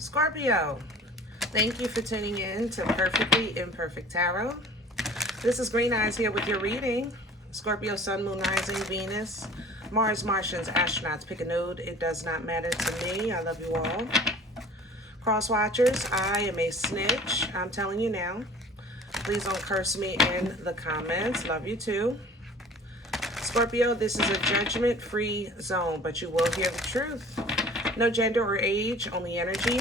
Scorpio, thank you for tuning in to Perfectly Imperfect Tarot. This is Green Eyes here with your reading. Scorpio, Sun, Moon, Rising, Venus, Mars, Martians, astronauts. Pick a node. It does not matter to me. I love you all. Cross watchers, I am a snitch. I'm telling you now. Please don't curse me in the comments. Love you too. Scorpio, this is a judgment-free zone, but you will hear the truth. No gender or age, only energy.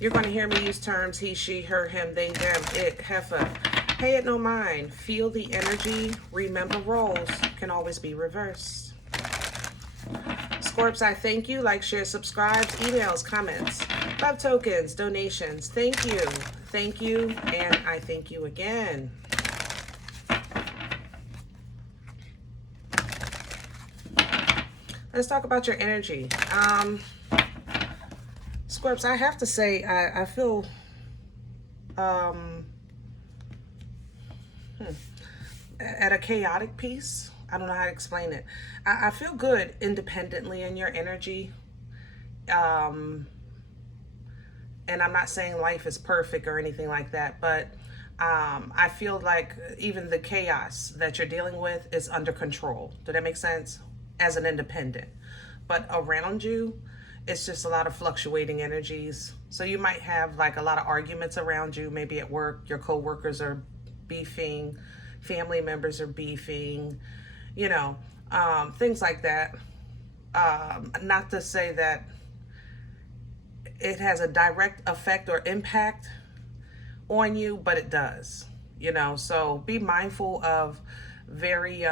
You're going to hear me use terms he, she, her, him, they, them, it, heifer. Pay it no mind. Feel the energy. Remember, roles can always be reversed. Scorps, I thank you. Like, share, subscribe, emails, comments, love tokens, donations. Thank you. Thank you. And I thank you again. Let's talk about your energy. Scorps, I have to say, I feel at a chaotic piece. I don't know how to explain it. I feel good independently in your energy. And I'm not saying life is perfect or anything like that, but I feel like even the chaos that you're dealing with is under control. Does that make sense? As an independent. But around you, it's just a lot of fluctuating energies. So you might have like a lot of arguments around you, maybe at work, your coworkers are beefing, family members are beefing, you know, things like that. Not to say that it has a direct effect or impact on you, but it does, you know. So be mindful of very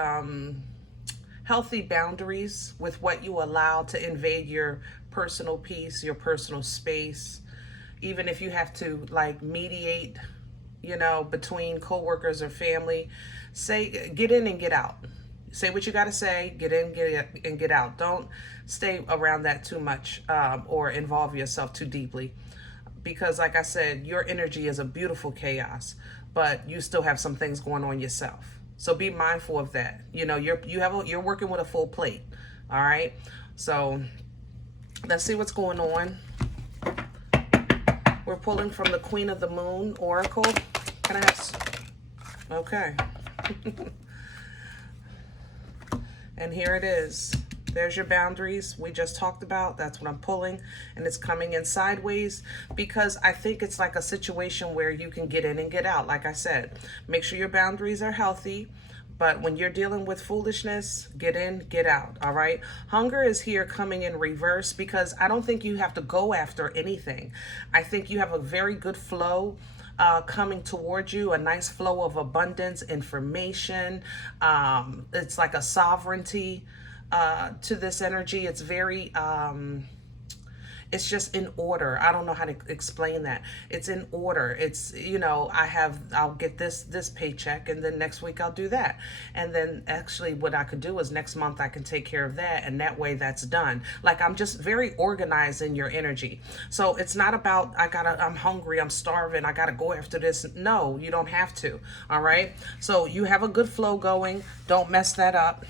healthy boundaries with what you allow to invade your personal peace, your personal space. Even if you have to like mediate, you know, between coworkers or family, say, get in and get out. Say what you got to say, get in, get out. Don't stay around that too much or involve yourself too deeply. Because like I said, your energy is a beautiful chaos, but you still have some things going on yourself. So be mindful of that. You know, you're working with a full plate. All right. So let's see what's going on. We're pulling from the Queen of the Moon Oracle. Can I have... Okay. And here it is. There's your boundaries we just talked about. That's what I'm pulling. And it's coming in sideways because I think it's like a situation where you can get in and get out. Like I said, make sure your boundaries are healthy. But when you're dealing with foolishness, get in, get out, all right? Hunger is here coming in reverse because I don't think you have to go after anything. I think you have a very good flow coming towards you, a nice flow of abundance, information. It's like a sovereignty to this energy. It's very... it's just in order. I don't know how to explain that. It's in order. It's, you know, I'll get this paycheck and then next week I'll do that. And then actually what I could do is next month I can take care of that. And that way that's done. Like I'm just very organized in your energy. So it's not about, I'm hungry, I'm starving, I gotta go after this. No, you don't have to. All right. So you have a good flow going. Don't mess that up.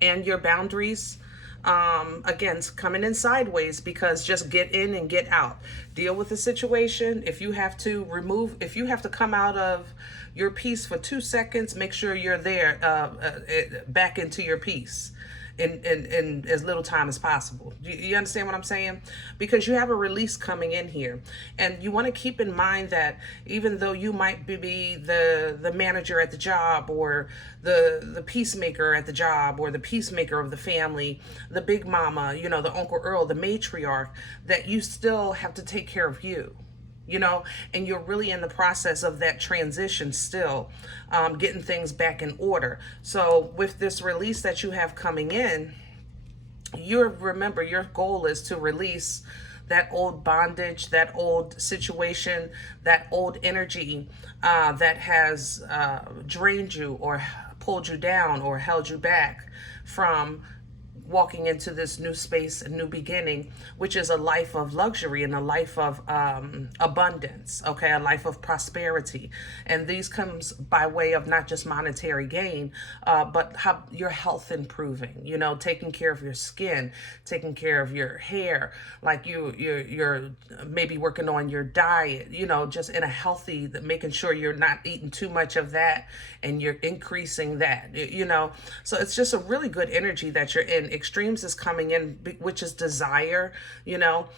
And your boundaries, again, coming in sideways because just get in and get out. Deal with the situation. If you have to come out of your piece for 2 seconds, make sure you're there back into your piece in as little time as possible. You understand what I'm saying? Because you have a release coming in here. And you want to keep in mind that even though you might be the manager at the job or the peacemaker at the job or the peacemaker of the family, the big mama, you know, the Uncle Earl, the matriarch, that you still have to take care of you. You know, and you're really in the process of that transition still, getting things back in order. So with this release that you have coming in, remember your goal is to release that old bondage, that old situation, that old energy that has drained you or pulled you down or held you back from walking into this new space, a new beginning, which is a life of luxury and a life of abundance, okay, a life of prosperity. And these comes by way of not just monetary gain, but how your health improving, you know, taking care of your skin, taking care of your hair, like you're maybe working on your diet, you know, just in a healthy, making sure you're not eating too much of that and you're increasing that, you know. So it's just a really good energy that you're in. Extremes is coming in, which is desire, you know,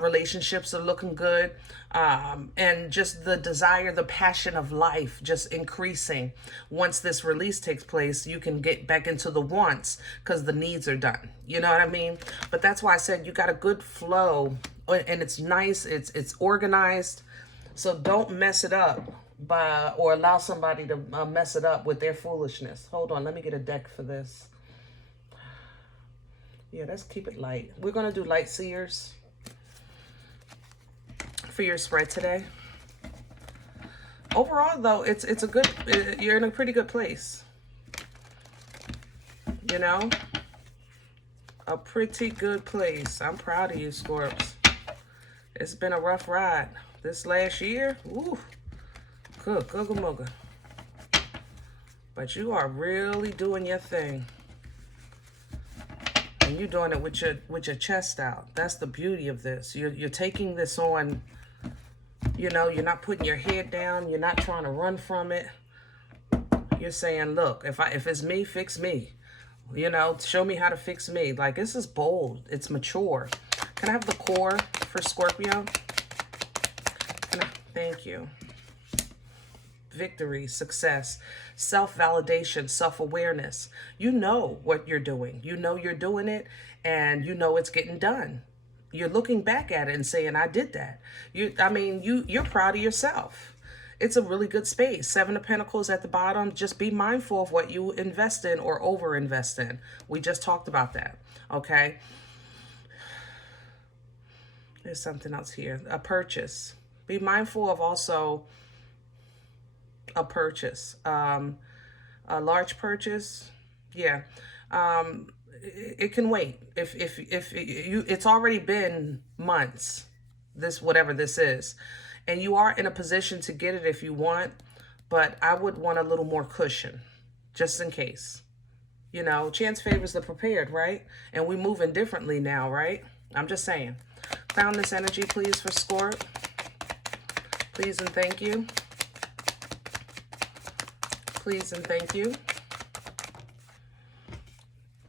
relationships are looking good. And just the desire, the passion of life just increasing. Once this release takes place, you can get back into the wants because the needs are done. You know what I mean? But that's why I said you got a good flow, and it's nice, it's organized. So don't mess it up or allow somebody to mess it up with their foolishness. Hold on, let me get a deck for this. Yeah, let's keep it light. We're going to do light seers for your spread today. Overall, though, it's a good, you're in a pretty good place. You know? A pretty good place. I'm proud of you, Scorps. It's been a rough ride. This last year, ooh, good, googa-mooga. But you are really doing your thing. And you're doing it with your chest out. That's the beauty of this. You're taking this on, you know, you're not putting your head down. You're not trying to run from it. You're saying, look, if it's me, fix me. You know, show me how to fix me. Like, this is bold. It's mature. Can I have the core for Scorpio? Thank you. Victory, success, self-validation, self-awareness. You know what you're doing. You know you're doing it, and you know it's getting done. You're looking back at it and saying, I did that. You're proud of yourself. It's a really good space. 7 of Pentacles at the bottom. Just be mindful of what you invest in or over-invest in. We just talked about that, okay? There's something else here. A purchase. Be mindful of also a purchase. A large purchase, yeah. It can wait. If it's already been months, whatever this is, and you are in a position to get it if you want, but I would want a little more cushion, just in case. You know, chance favors the prepared, right? And we moving differently now, right? I'm just saying. Crown this energy, please, for Scorp. Please and thank you. Please and thank you.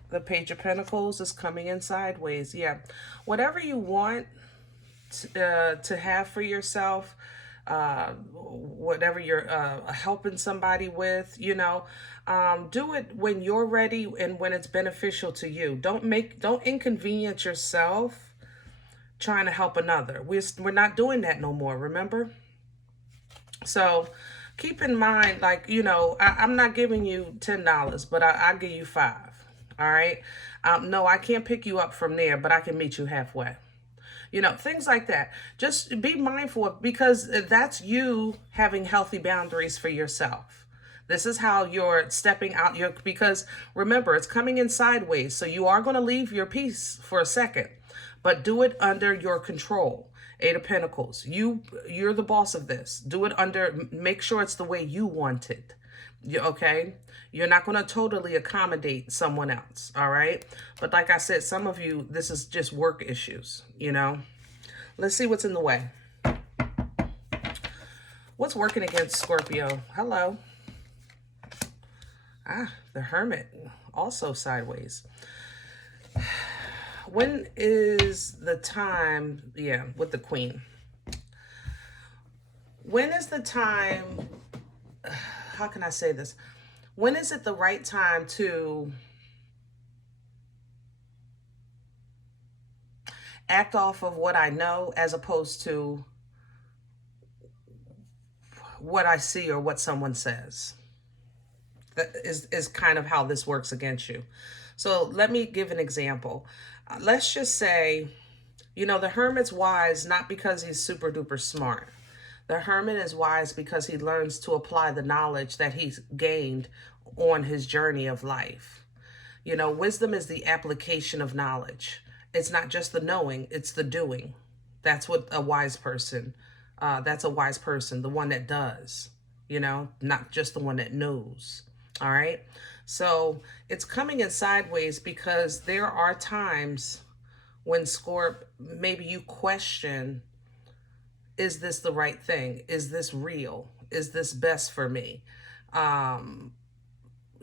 The Page of Pentacles is coming in sideways. Yeah. Whatever you want to have for yourself, whatever you're helping somebody with, you know, do it when you're ready and when it's beneficial to you. Don't inconvenience yourself trying to help another. We're not doing that no more, remember? So keep in mind, like, you know, I'm not giving you $10, but I'll give you $5. All right. No, I can't pick you up from there, but I can meet you halfway. You know, things like that. Just be mindful of, because that's you having healthy boundaries for yourself. This is how you're stepping out because remember, it's coming in sideways. So you are going to leave your piece for a second, but do it under your control. 8 of Pentacles. You're the boss of this. Do it make sure it's the way you want it. Okay? You're not going to totally accommodate someone else. All right? But like I said, some of you, this is just work issues, you know? Let's see what's in the way. What's working against Scorpio? Hello. The Hermit. Also sideways. When is the time, yeah, with the Queen. When is the time, how can I say this? When is it the right time to act off of what I know as opposed to what I see or what someone says? That is kind of how this works against you. So let me give an example. Let's just say, you know, the Hermit's wise not because he's super duper smart. The Hermit is wise because he learns to apply the knowledge that he's gained on his journey of life. You know, wisdom is the application of knowledge. It's not just the knowing, it's the doing. That's what a wise person, that's a wise person, the one that does, you know, not just the one that knows. All right. So it's coming in sideways because there are times when Scorp, maybe you question, is this the right thing? Is this real? Is this best for me?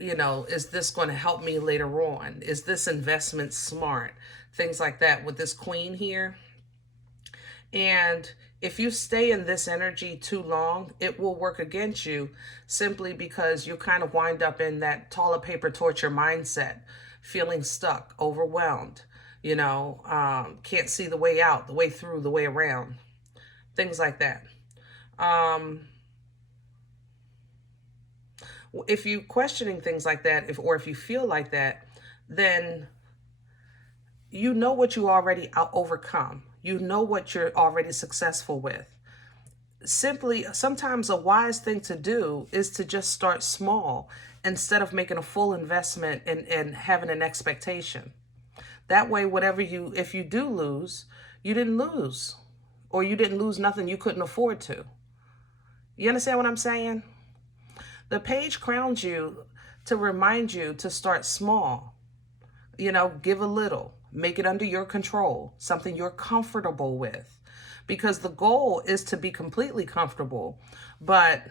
You know, is this going to help me later on? Is this investment smart? Things like that with this queen here. And if you stay in this energy too long, it will work against you simply because you kind of wind up in that toilet paper torture mindset, feeling stuck, overwhelmed, you know, can't see the way out, the way through, the way around, things like that. If you questioning things like that, or if you feel like that, then you know what you already overcome. You know what you're already successful with. Simply, sometimes a wise thing to do is to just start small instead of making a full investment and having an expectation. That way, if you do lose, you didn't lose, or you didn't lose nothing you couldn't afford to. You understand what I'm saying? The page crowns you to remind you to start small. You know, give a little, make it under your control, something you're comfortable with. Because the goal is to be completely comfortable, but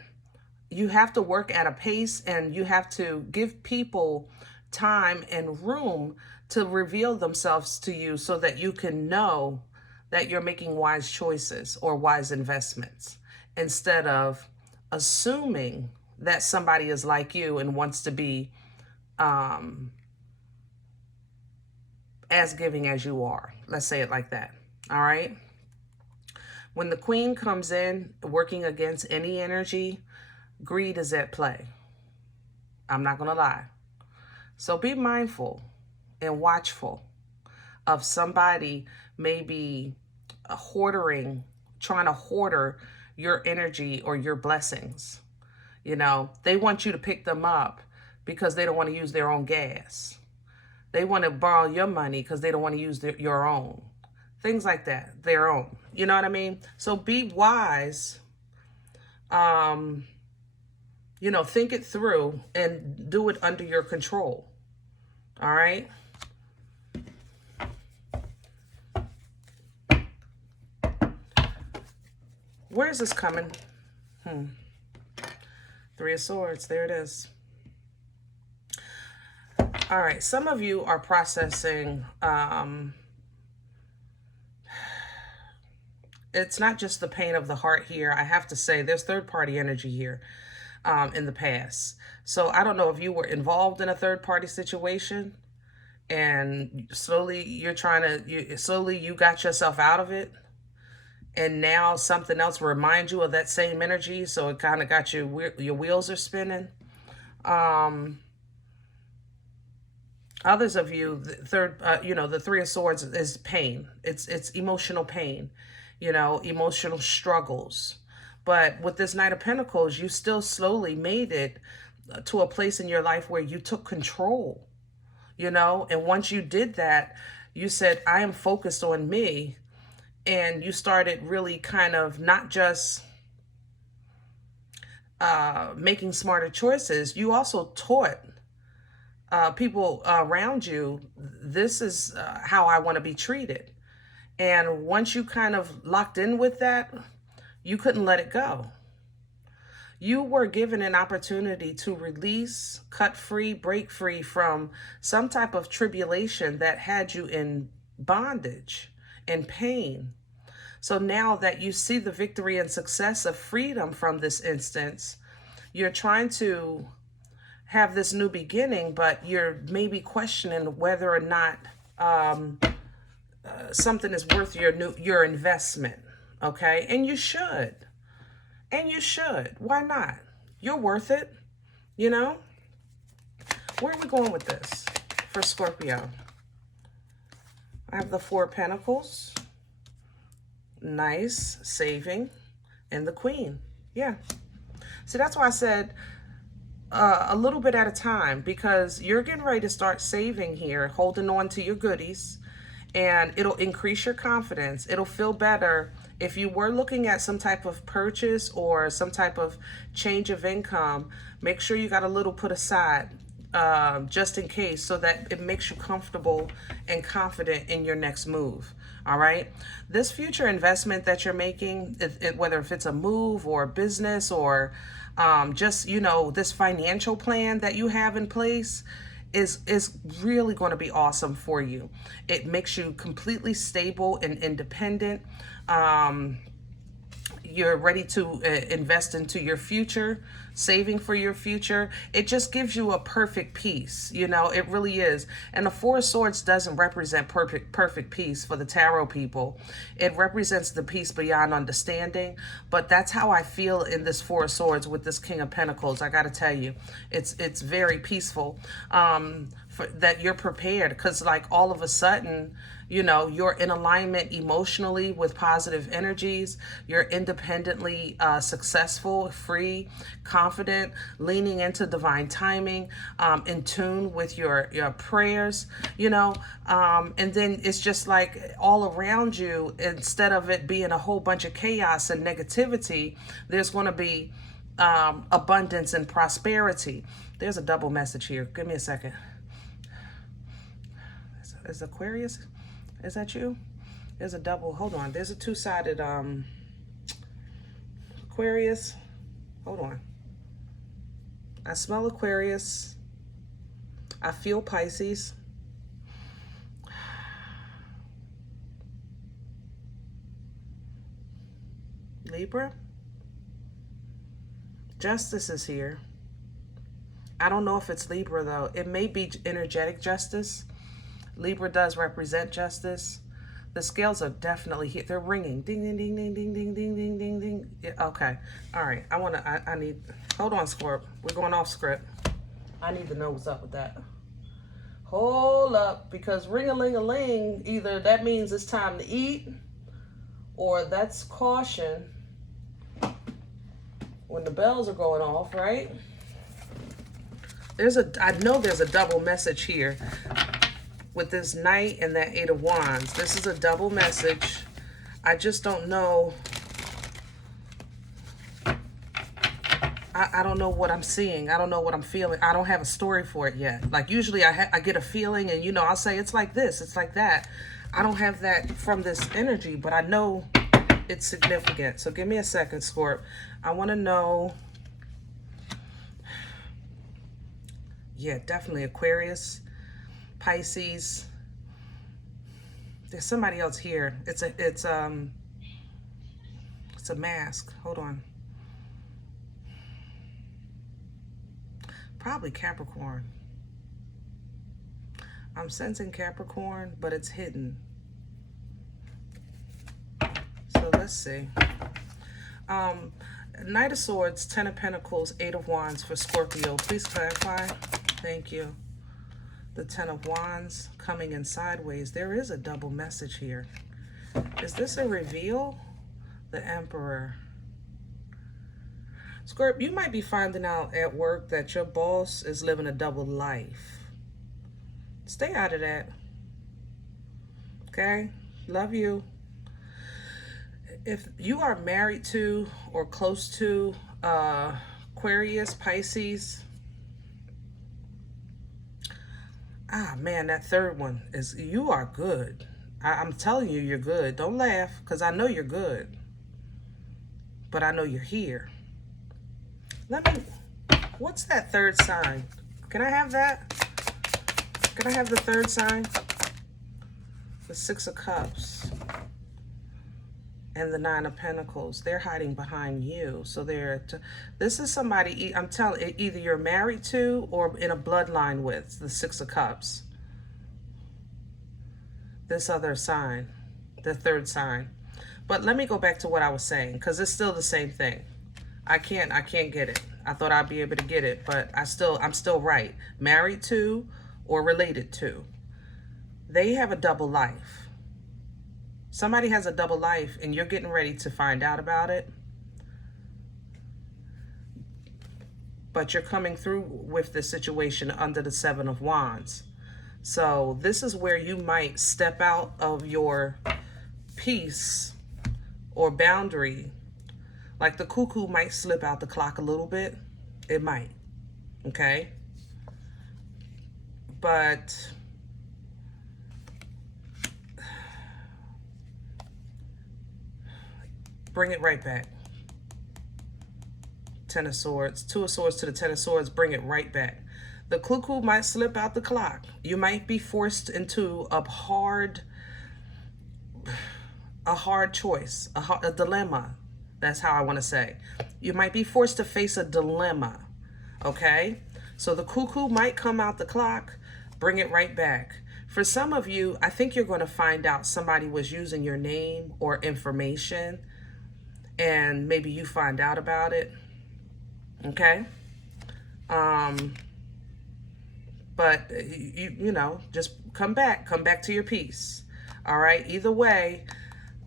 you have to work at a pace and you have to give people time and room to reveal themselves to you so that you can know that you're making wise choices or wise investments instead of assuming that somebody is like you and wants to be as giving as you are. Let's say it like that. All right. When the queen comes in working against any energy, greed is at play. I'm not going to lie. So be mindful and watchful of somebody maybe trying to hoarder your energy or your blessings. You know, they want you to pick them up because they don't want to use their own gas. They want to borrow your money because they don't want to use your own. Things like that, their own. You know what I mean? So be wise. You know, think it through and do it under your control. All right? Where is this coming? Three of Swords. There it is. All right. Some of you are processing. It's not just the pain of the heart here. I have to say there's third-party energy here in the past. So I don't know if you were involved in a third-party situation and slowly you got yourself out of it. And now something else reminds you of that same energy. So it kind of got your wheels are spinning. Others of you, the Three of Swords is pain. It's emotional pain, you know, emotional struggles. But with this Knight of Pentacles, you still slowly made it to a place in your life where you took control, you know. And once you did that, you said, I am focused on me. And you started really kind of not just making smarter choices. You also taught people around you, this is how I want to be treated. And once you kind of locked in with that, you couldn't let it go. You were given an opportunity to release, cut free, break free from some type of tribulation that had you in bondage and pain. So now that you see the victory and success of freedom from this instance, you're trying to have this new beginning, but you're maybe questioning whether or not something is worth your investment. Okay, and you should. Why not? You're worth it. You know. Where are we going with this for Scorpio? I have the Four of Pentacles. Nice, saving, and the Queen. Yeah. So that's why I said a little bit at a time, because you're getting ready to start saving here, holding on to your goodies, and it'll increase your confidence. It'll feel better if you were looking at some type of purchase or some type of change of income. Make sure you got a little put aside, just in case, so that it makes you comfortable and confident in your next move. All right. This future investment that you're making, whether if it's a move or a business or just, you know, this financial plan that you have in place, is really going to be awesome for you. It makes you completely stable and independent. You're ready to invest into your future, saving for your future. It just gives you a perfect peace. You know, it really is. And the Four of Swords doesn't represent perfect peace for the tarot people. It represents the peace beyond understanding. But that's how I feel in this Four of Swords with this King of Pentacles. I got to tell you, it's very peaceful. That you're prepared, because like all of a sudden, you know, you're in alignment emotionally with positive energies. You're independently successful, free, confident, leaning into divine timing, in tune with your prayers, you know. And then it's just like all around you, instead of it being a whole bunch of chaos and negativity, there's going to be abundance and prosperity. There's a double message here. Give me a second. Is Aquarius? Is that you? There's a double. Hold on. There's a two-sided Aquarius. Hold on. I smell Aquarius. I feel Pisces. Libra. Justice is here. I don't know if it's Libra though. It may be energetic justice. Libra does represent justice. The scales are definitely here. They're ringing. Ding, ding, ding, ding, ding, ding, ding, ding, ding, ding. Yeah, okay. All right. I need, hold on, Scorp. We're going off script. I need to know what's up with that. Hold up, because ring-a-ling-a-ling, either that means it's time to eat, or that's caution when the bells are going off, right? I know there's a double message here. With this Knight and that Eight of Wands. This is a double message. I just don't know. I don't know what I'm seeing. I don't know what I'm feeling. I don't have a story for it yet. Like usually I get a feeling and, you know, I'll say it's like this, it's like that. I don't have that from this energy, but I know it's significant. So give me a second, Scorp. I want to know. Yeah, definitely Aquarius. Pisces. There's somebody else here. It's a mask. Hold on. Probably Capricorn. I'm sensing Capricorn, but it's hidden. So let's see. Knight of Swords, Ten of Pentacles, Eight of Wands for Scorpio. Please clarify. Thank you. The Ten of Wands coming in sideways. There is a double message here. Is this a reveal? The Emperor. Scorp, you might be finding out at work that your boss is living a double life. Stay out of that. Okay? Love you. If you are married to or close to Aquarius, Pisces, man, that third one is, you are good. I'm telling you, you're good. Don't laugh, because I know you're good. But I know you're here. What's that third sign? Can I have that? Can I have the third sign? The Six of Cups. And the Nine of Pentacles. They're hiding behind you. So this is somebody, I'm telling, either you're married to or in a bloodline with, the Six of Cups. This other sign, the third sign. But let me go back to what I was saying, because it's still the same thing. I can't get it. I thought I'd be able to get it, but I'm still right. Married to or related to. They have a double life. Somebody has a double life and you're getting ready to find out about it. but you're coming through with this situation under the Seven of Wands. So this is where you might step out of your peace or boundary. Like the cuckoo might slip out the clock a little bit. It might. Okay? But bring it right back. Ten of Swords. Two of Swords to the Ten of Swords. Bring it right back. The cuckoo might slip out the clock. You might be forced into a hard choice, a dilemma. That's how I want to say. You might be forced to face a dilemma. Okay? So the cuckoo might come out the clock. Bring it right back. For some of you, I think you're going to find out somebody was using your name or information, and maybe you find out about it. Okay? But you know, just come back to your peace. All right? Either way,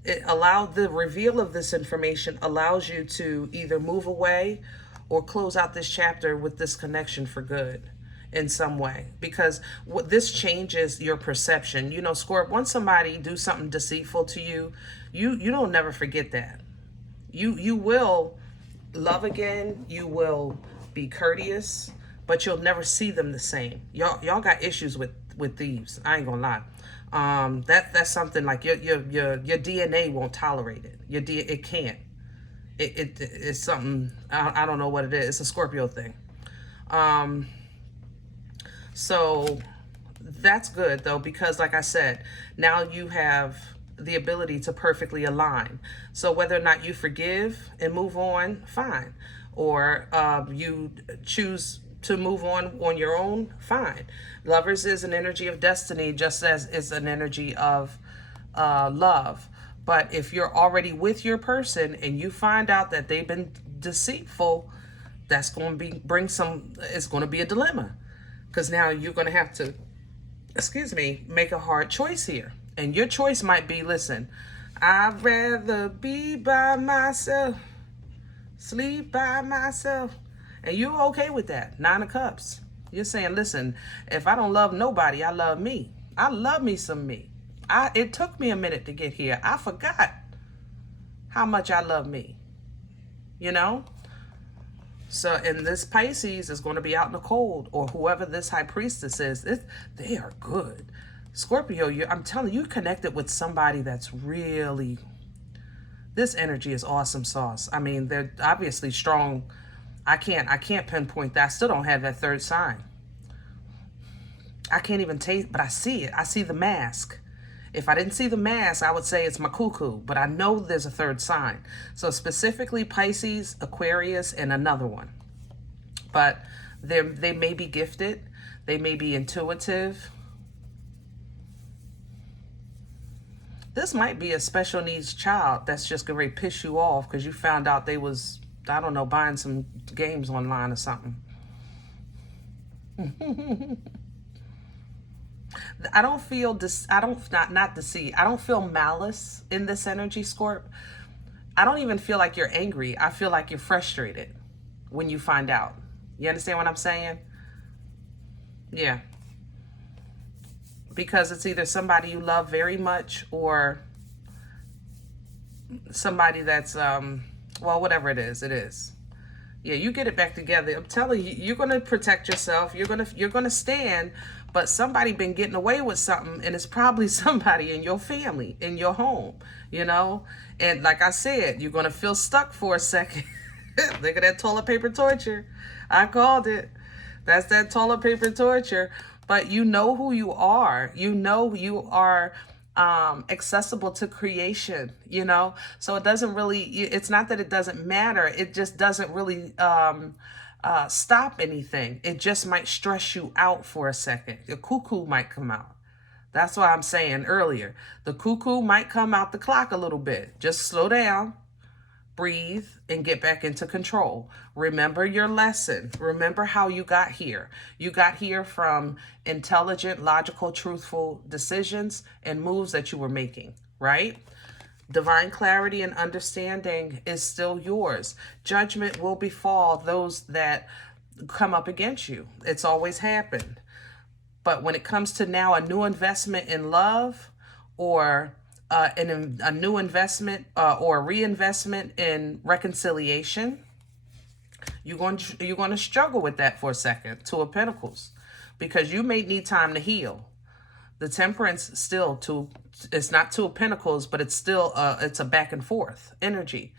the reveal of this information allows you to either move away or close out this chapter with this connection for good in some way, because what this changes your perception. You know, Scorp, once somebody do something deceitful to you, you don't never forget that. You will love again, you will be courteous, but you'll never see them the same. Y'all got issues with thieves. I ain't gonna lie. That's something like your DNA won't tolerate it. It can't. It's something, I don't know what it is. It's a Scorpio thing. So that's good though, because like I said, now you have the ability to perfectly align. So whether or not you forgive and move on, fine. Or you choose to move on your own, fine. Lovers is an energy of destiny, just as it's an energy of love. But if you're already with your person and you find out that they've been deceitful, that's going to it's going to be a dilemma. Because now you're going to have to, make a hard choice here. And your choice might be, listen, I'd rather be by myself, sleep by myself. And you're okay with that. Nine of Cups. You're saying, listen, if I don't love nobody, I love me. I love me some me. It took me a minute to get here. I forgot how much I love me. You know? So, and this Pisces is going to be out in the cold, or whoever this high priestess is, they are good. Scorpio, I'm telling you, connected with somebody that's really, this energy is awesome sauce. I mean, they're obviously strong. I can't pinpoint that. I still don't have that third sign. I can't even taste, but I see it. I see the mask. If I didn't see the mask, I would say it's my cuckoo, but I know there's a third sign. So specifically Pisces, Aquarius, and another one. But they may be gifted. They may be intuitive. This might be a special needs child that's just going to piss you off because you found out they was, I don't know, buying some games online or something. I don't feel not deceit. I don't feel malice in this energy, Scorp. I don't even feel like you're angry. I feel like you're frustrated when you find out. You understand what I'm saying? Yeah. Because it's either somebody you love very much or somebody that's well, whatever it is, it is. Yeah, you get it back together. I'm telling you, you're gonna protect yourself. You're gonna stand. But somebody been getting away with something, and it's probably somebody in your family, in your home, you know? And like I said, you're going to feel stuck for a second. Look at that toilet paper torture. I called it. That's that toilet paper torture. But you know who you are. You know you are accessible to creation, you know? So it doesn't really, it's not that it doesn't matter. It just doesn't really stop anything. It just might stress you out for a second. The cuckoo might come out. That's why I'm saying earlier, the cuckoo might come out the clock a little bit. Just slow down, breathe, and get back into control. Remember your lesson. Remember how you got here. You got here from intelligent, logical, truthful decisions and moves that you were making, right? Divine clarity and understanding is still yours. Judgment will befall those that come up against you. It's always happened. But when it comes to now a new investment in love, or a new investment or reinvestment in reconciliation, you're going to struggle with that for a second. Two of Pentacles, because you may need time to heal. The Temperance still it's not Two of Pentacles, but it's still it's a back and forth energy.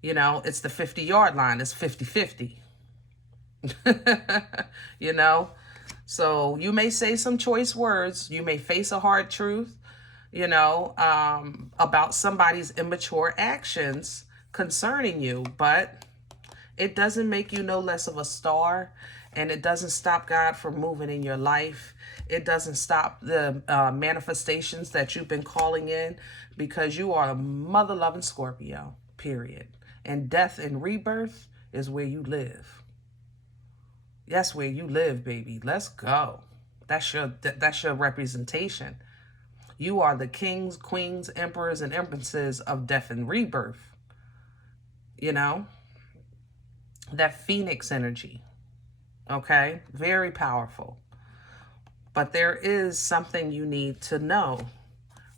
You know, it's the 50-yard line. It's 50-50. You know, so you may say some choice words. You may face a hard truth, you know, about somebody's immature actions concerning you, but it doesn't make you no less of a star, and it doesn't stop God from moving in your life. It doesn't stop the manifestations that you've been calling in, because you are a mother-loving Scorpio, period. And death and rebirth is where you live. That's where you live, baby. Let's go. That's your representation. You are the kings, queens, emperors, and empresses of death and rebirth. You know? That phoenix energy. Okay? Very powerful. But there is something you need to know,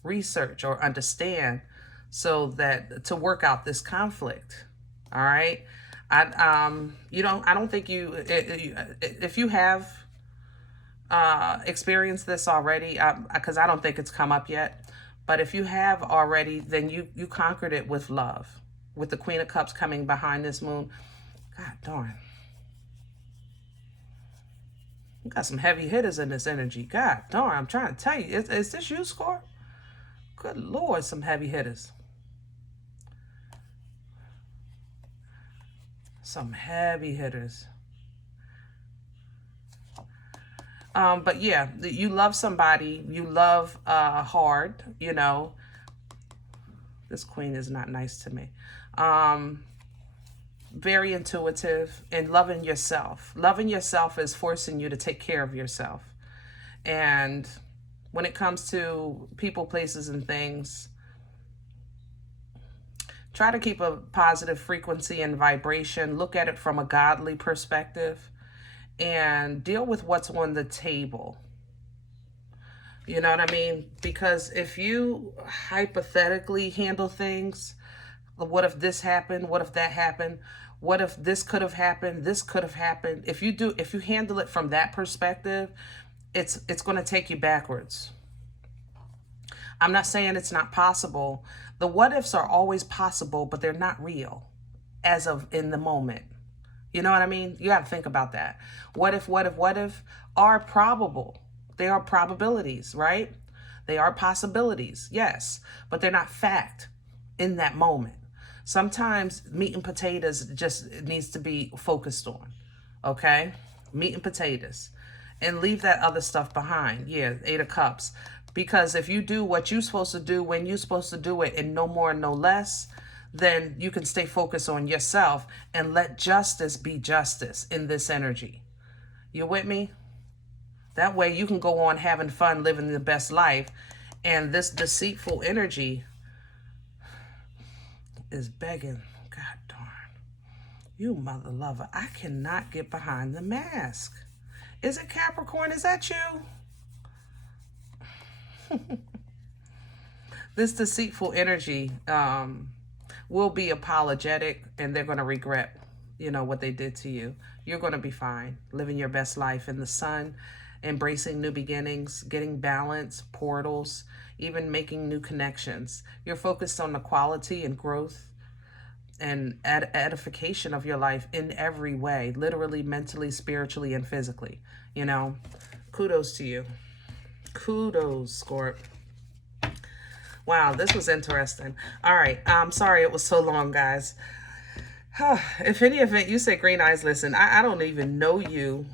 research, or understand, so that to work out this conflict. All right? I don't think if you have experienced this already, because I don't think it's come up yet, but if you have already, then you conquered it with love, with the Queen of Cups coming behind this moon. God darn. You got some heavy hitters in this energy. God darn, I'm trying to tell you. Is this you, Scorp? Good Lord, some heavy hitters. Some heavy hitters. But yeah, you love somebody. You love hard, you know. This queen is not nice to me. Very intuitive, and loving yourself. Loving yourself is forcing you to take care of yourself. And when it comes to people, places, and things, try to keep a positive frequency and vibration. Look at it from a godly perspective, and deal with what's on the table. You know what I mean? Because if you hypothetically handle things, what if this happened? What if that happened? What if this could have happened? This could have happened. If you handle it from that perspective, it's going to take you backwards. I'm not saying it's not possible. The what ifs are always possible, but they're not real as of in the moment. You know what I mean? You got to think about that. What if are probable. They are probabilities, right? They are possibilities, yes, but they're not fact in that moment. Sometimes meat and potatoes just needs to be focused on, okay? Meat and potatoes. And leave that other stuff behind. Yeah, 8 of Cups. Because if you do what you're supposed to do when you're supposed to do it, and no more, no less, then you can stay focused on yourself and let justice be justice in this energy. You with me? That way you can go on having fun, living the best life. And this deceitful energy is begging, God darn, you mother lover, I cannot get behind the mask. Is it Capricorn? Is that you? This deceitful energy will be apologetic, and they're going to regret, you know, what they did to you. You're going to be fine, living your best life in the sun, embracing new beginnings, getting balance, portals, even making new connections. You're focused on the quality and growth and edification of your life in every way, literally, mentally, spiritually, and physically. You know, kudos to you. Kudos, Scorp. Wow, this was interesting. All right, I'm sorry it was so long, guys. If any event you say green eyes, listen, I don't even know you.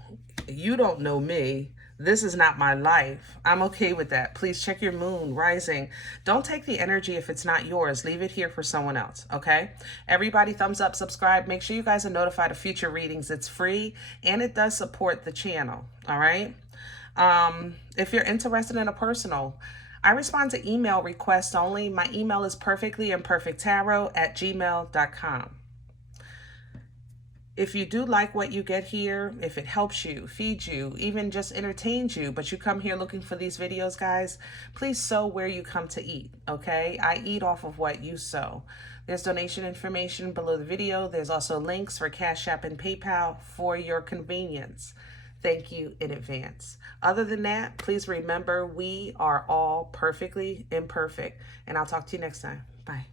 You don't know me. This is not my life. I'm okay with that. Please check your moon, rising. Don't take the energy if it's not yours. Leave it here for someone else, okay? Everybody, thumbs up, subscribe. Make sure you guys are notified of future readings. It's free, and it does support the channel, all right? If you're interested in a personal, I respond to email requests only. My email is perfectlyimperfecttarot@gmail.com. If you do like what you get here, if it helps you, feeds you, even just entertains you, but you come here looking for these videos, guys, please sow where you come to eat, okay? I eat off of what you sow. There's donation information below the video. There's also links for Cash App and PayPal for your convenience. Thank you in advance. Other than that, please remember we are all perfectly imperfect, and I'll talk to you next time. Bye.